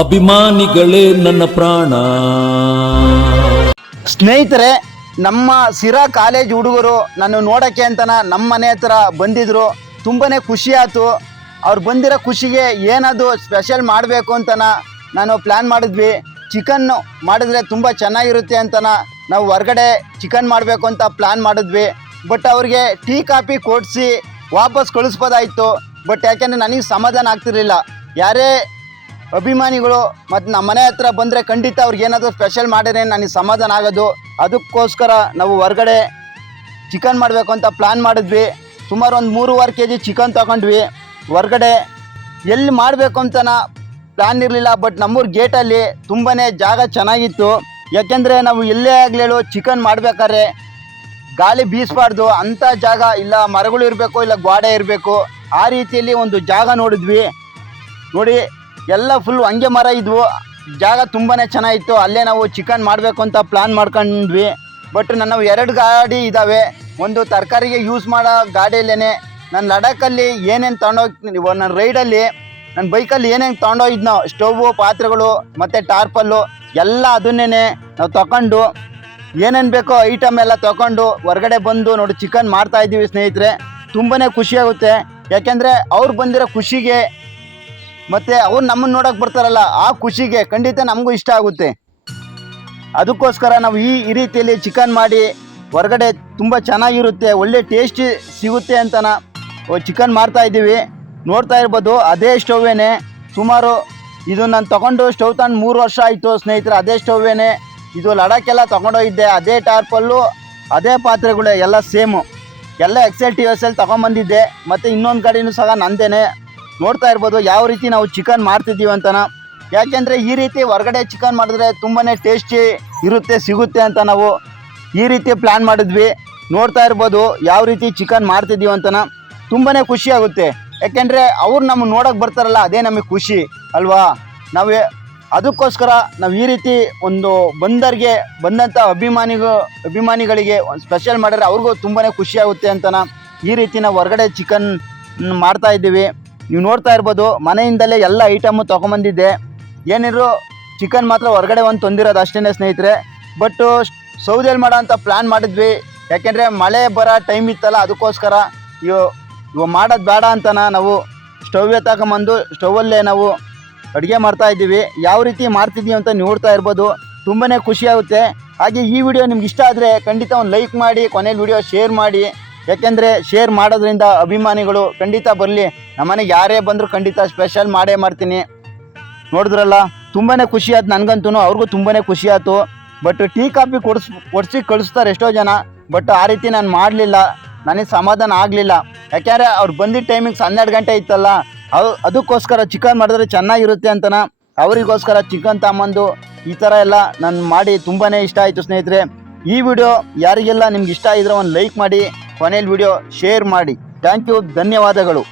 ಅಭಿಮಾನಿಗಳೇ ನನ್ನ ಪ್ರಾಣ. ಸ್ನೇಹಿತರೆ, ನಮ್ಮ ಸಿರಾ ಕಾಲೇಜ್ ಹುಡುಗರು ನಾನು ನೋಡೋಕ್ಕೆ ಅಂತನ ನಮ್ಮ ಮನೆ ಹತ್ರ ಬಂದಿದ್ರು. ತುಂಬಾ ಖುಷಿ ಆಯ್ತು. ಅವ್ರು ಬಂದಿರೋ ಖುಷಿಗೆ ಏನದು ಸ್ಪೆಷಲ್ ಮಾಡಬೇಕು ಅಂತನ ನಾನು ಪ್ಲ್ಯಾನ್ ಮಾಡಿದ್ವಿ. ಚಿಕನ್ ಮಾಡಿದ್ರೆ ತುಂಬ ಚೆನ್ನಾಗಿರುತ್ತೆ ಅಂತನ ನಾವು ಹೊರಗಡೆ ಚಿಕನ್ ಮಾಡಬೇಕು ಅಂತ ಪ್ಲ್ಯಾನ್ ಮಾಡಿದ್ವಿ. ಬಟ್ ಅವ್ರಿಗೆ ಟೀ ಕಾಫಿ ಕೊಡಿಸಿ ವಾಪಸ್ ಕಳಿಸ್ಬೋದಾಯಿತು. ಬಟ್ ಯಾಕೆಂದರೆ ನನಗೆ ಸಮಾಧಾನ ಆಗ್ತಿರಲಿಲ್ಲ. ಯಾರೇ ಅಭಿಮಾನಿಗಳು ಮತ್ತು ನಮ್ಮ ಮನೆ ಹತ್ರ ಬಂದರೆ ಖಂಡಿತ ಅವ್ರಿಗೆ ಏನಾದರೂ ಸ್ಪೆಷಲ್ ಮಾಡಿದ್ರೆ ನನಗೆ ಸಮಾಧಾನ ಆಗೋದು. ಅದಕ್ಕೋಸ್ಕರ ನಾವು ಹೊರಗಡೆ ಚಿಕನ್ ಮಾಡಬೇಕು ಅಂತ ಪ್ಲ್ಯಾನ್ ಮಾಡಿದ್ವಿ. ಸುಮಾರು ಒಂದು ಮೂರುವರೆ ಕೆ ಜಿ ಚಿಕನ್ ತಗೊಂಡ್ವಿ. ಹೊರಗಡೆ ಎಲ್ಲಿ ಮಾಡಬೇಕು ಅಂತನ ಪ್ಲ್ಯಾನ್ ಇರಲಿಲ್ಲ ಬಟ್ ನಮ್ಮೂರು ಗೇಟಲ್ಲಿ ತುಂಬಾ ಜಾಗ ಚೆನ್ನಾಗಿತ್ತು. ಯಾಕೆಂದರೆ ನಾವು ಎಲ್ಲೇ ಆಗಲಿ ಹೇಳು ಚಿಕನ್ ಮಾಡಬೇಕಾದ್ರೆ ಗಾಳಿ ಬೀಸಬಾರ್ದು ಅಂಥ ಜಾಗ ಇಲ್ಲ, ಮರಗಳು ಇರಬೇಕು, ಇಲ್ಲ ಗ್ವಾಡೆ ಇರಬೇಕು. ಆ ರೀತಿಯಲ್ಲಿ ಒಂದು ಜಾಗ ನೋಡಿದ್ವಿ. ನೋಡಿ ಎಲ್ಲ ಫುಲ್ ಹಂಗೆ ಮರ ಇದ್ವು. ಜಾಗ ತುಂಬಾ ಚೆನ್ನಾಗಿತ್ತು. ಅಲ್ಲೇ ನಾವು ಚಿಕನ್ ಮಾಡಬೇಕು ಅಂತ ಪ್ಲ್ಯಾನ್ ಮಾಡ್ಕೊಂಡ್ವಿ. ಬಟ್ ನನ್ನ ಎರಡು ಗಾಡಿ ಇದ್ದಾವೆ ಒಂದು ತರಕಾರಿಗೆ ಯೂಸ್ ಮಾಡೋ ಗಾಡಿಯಲ್ಲೇ ನಾನು ಲಡಾಖಲ್ಲಿ ಏನೇನು ತೊಗೊಂಡೋಗಿ ನನ್ನ ರೈಡಲ್ಲಿ ನನ್ನ ಬೈಕಲ್ಲಿ ಏನೇನು ತೊಗೊಂಡೋಗಿದ್ನೋ ಸ್ಟೌವು, ಪಾತ್ರೆಗಳು, ಮತ್ತು ಟಾರ್ಪಲ್ಲು ಎಲ್ಲ ಅದನ್ನೇ ನಾವು ತಗೊಂಡು ಏನೇನು ಬೇಕೋ ಐಟಮ್ ಎಲ್ಲ ತಗೊಂಡು ಹೊರಗಡೆ ಬಂದು ನೋಡಿ ಚಿಕನ್ ಮಾಡ್ತಾ ಇದ್ದೀವಿ ಸ್ನೇಹಿತರೆ. ತುಂಬಾ ಖುಷಿಯಾಗುತ್ತೆ ಯಾಕೆಂದರೆ ಅವ್ರು ಬಂದಿರೋ ಖುಷಿಗೆ ಮತ್ತು ಅವ್ರು ನಮ್ಮನ್ನು ನೋಡೋಕೆ ಬರ್ತಾರಲ್ಲ, ಆ ಖುಷಿಗೆ ಖಂಡಿತ ನಮಗೂ ಇಷ್ಟ ಆಗುತ್ತೆ. ಅದಕ್ಕೋಸ್ಕರ ನಾವು ಈ ಈ ರೀತಿಯಲ್ಲಿ ಚಿಕನ್ ಮಾಡಿ, ಹೊರಗಡೆ ತುಂಬ ಚೆನ್ನಾಗಿರುತ್ತೆ, ಒಳ್ಳೆ ಟೇಸ್ಟ್ ಸಿಗುತ್ತೆ ಅಂತನ ಚಿಕನ್ ಮಾಡ್ತಾ ಇದ್ದೀವಿ. ನೋಡ್ತಾ ಇರ್ಬೋದು, ಅದೇ ಸ್ಟೌವೇನೆ ಸುಮಾರು ಇದು ನಾನು ತೊಗೊಂಡು ಸ್ಟೌವ್ ತಂದು ಮೂರು ವರ್ಷ ಆಯಿತು ಸ್ನೇಹಿತರೆ, ಅದೇ ಸ್ಟೌವೇನೆ ಇದು ಲಡಾಖೆಲ್ಲ ತೊಗೊಂಡೋಗಿದ್ದೆ ಅದೇ ಟಾರ್ಪಲ್ಲು, ಅದೇ ಪಾತ್ರೆಗಳೇ ಎಲ್ಲ ಸೇಮು. ಎಲ್ಲ ಎಕ್ಸೆಲ್ ಟಿ ಎಸ್ ಎಲ್ ತೊಗೊಂಬಂದಿದ್ದೆ ಮತ್ತು ಇನ್ನೊಂದು ಕಡೆಯೂ ಸಹ ನಂದೇನೆ. ನೋಡ್ತಾ ಇರ್ಬೋದು ಯಾವ ರೀತಿ ನಾವು ಚಿಕನ್ ಮಾಡ್ತಿದ್ದೀವಿ ಅಂತನ. ಯಾಕೆಂದರೆ ಈ ರೀತಿ ಹೊರಗಡೆ ಚಿಕನ್ ಮಾಡಿದ್ರೆ ತುಂಬಾ ಟೇಸ್ಟಿ ಇರುತ್ತೆ, ಸಿಗುತ್ತೆ ಅಂತ ನಾವು ಈ ರೀತಿ ಪ್ಲ್ಯಾನ್ ಮಾಡಿದ್ವಿ. ನೋಡ್ತಾ ಇರ್ಬೋದು ಯಾವ ರೀತಿ ಚಿಕನ್ ಮಾಡ್ತಿದ್ದೀವಿ ಅಂತನ. ತುಂಬಾ ಖುಷಿ ಆಗುತ್ತೆ. ಯಾಕೆಂದರೆ ಅವ್ರು ನಮ್ಮ ನೋಡೋಕೆ ಬರ್ತಾರಲ್ಲ, ಅದೇ ನಮಗೆ ಖುಷಿ, ಅಲ್ವಾ? ನಾವು ಅದಕ್ಕೋಸ್ಕರ ನಾವು ಈ ರೀತಿ ಒಂದು ಬಂದರಿಗೆ ಬಂದಂಥ ಅಭಿಮಾನಿಗೂ, ಅಭಿಮಾನಿಗಳಿಗೆ ಒಂದು ಸ್ಪೆಷಲ್ ಮಾಡಿದ್ರೆ ಅವ್ರಿಗೂ ತುಂಬಾ ಖುಷಿಯಾಗುತ್ತೆ ಅಂತನ. ಈ ರೀತಿ ನಾವು ಹೊರಗಡೆ ಚಿಕನ್ ಮಾಡ್ತಾ ಇದ್ದೀವಿ. ನೀವು ನೋಡ್ತಾ ಇರ್ಬೋದು, ಮನೆಯಿಂದಲೇ ಎಲ್ಲ ಐಟಮು ತೊಗೊಂಬಂದಿದ್ದೆ. ಏನಿದ್ರು ಚಿಕನ್ ಮಾತ್ರ ಹೊರಗಡೆ ಒಂದು ತೊಂದಿರೋದು ಅಷ್ಟೇ ಸ್ನೇಹಿತರೆ. ಬಟ್ಟು ಸೌದೆಯಲ್ಲಿ ಮಾಡೋ ಅಂತ ಪ್ಲ್ಯಾನ್ ಮಾಡಿದ್ವಿ. ಯಾಕೆಂದರೆ ಮಳೆ ಬರೋ ಟೈಮ್ ಇತ್ತಲ್ಲ, ಅದಕ್ಕೋಸ್ಕರ ಇವು ಇವು ಮಾಡೋದು ಬೇಡ ಅಂತನ ನಾವು ಸ್ಟವ್ವೇ ತಗೊಂಬಂದು ಸ್ಟವಲ್ಲೇ ನಾವು ಅಡುಗೆ ಮಾಡ್ತಾ ಇದ್ದೀವಿ. ಯಾವ ರೀತಿ ಮಾಡ್ತಿದ್ದೀವಿ ಅಂತ ನೋಡ್ತಾ ಇರ್ಬೋದು. ತುಂಬಾ ಖುಷಿಯಾಗುತ್ತೆ ಹಾಗೆ ಈ ವಿಡಿಯೋ ನಿಮ್ಗೆ ಇಷ್ಟ ಆದರೆ ಖಂಡಿತ ಒಂದು ಲೈಕ್ ಮಾಡಿ ಕೊನೆಯಲ್ಲಿ ವಿಡಿಯೋ ಶೇರ್ ಮಾಡಿ. ಯಾಕೆಂದರೆ ಶೇರ್ ಮಾಡೋದ್ರಿಂದ ಅಭಿಮಾನಿಗಳು ಖಂಡಿತ ಬರಲಿ. ನಮ್ಮನೆಗೆ ಯಾರೇ ಬಂದರೂ ಖಂಡಿತ ಸ್ಪೆಷಲ್ ಮಾಡೇ ಮಾಡ್ತೀನಿ. ನೋಡಿದ್ರಲ್ಲ ತುಂಬಾ ಖುಷಿ ಆಯ್ತು ನನಗಂತೂ ಅವ್ರಿಗೂ ತುಂಬಾ ಖುಷಿ ಆಯ್ತು. ಬಟ್ ಟೀ ಕಾಫಿ ಕೊಡಿಸ್, ಕೊಡಿಸಿ ಕಳಿಸ್ತಾರೆ ಎಷ್ಟೋ ಜನ. ಬಟ್ ಆ ರೀತಿ ನಾನು ಮಾಡಲಿಲ್ಲ. ನನಗೆ ಸಮಾಧಾನ ಆಗಲಿಲ್ಲ. ಯಾಕೆಂದರೆ ಅವ್ರು ಬಂದಿದ್ದ ಟೈಮಿಂಗ್ಸ್ ಹನ್ನೆರಡು ಗಂಟೆ ಇತ್ತಲ್ಲ. ಅದು ಅದಕ್ಕೋಸ್ಕರ ಚಿಕನ್ ಮಾಡಿದ್ರೆ ಚೆನ್ನಾಗಿರುತ್ತೆ ಅಂತನ. ಅವರಿಗೋಸ್ಕರ ಚಿಕನ್ ತಗೊಂಬಂದು ಈ ಥರ ಎಲ್ಲ ನಾನು ಮಾಡಿ ತುಂಬಾ ಇಷ್ಟ ಆಯಿತು ಸ್ನೇಹಿತರೆ. ಈ ವಿಡಿಯೋ ಯಾರಿಗೆಲ್ಲ ನಿಮ್ಗೆ ಇಷ್ಟ ಆಗಿದ್ರೆ ಒಂದು ಲೈಕ್ ಮಾಡಿ. ಕೊನೆಯಲ್ಲಿ ವಿಡಿಯೋ ಶೇರ್ ಮಾಡಿ. ಥ್ಯಾಂಕ್ ಯು ಧನ್ಯವಾದಗಳು.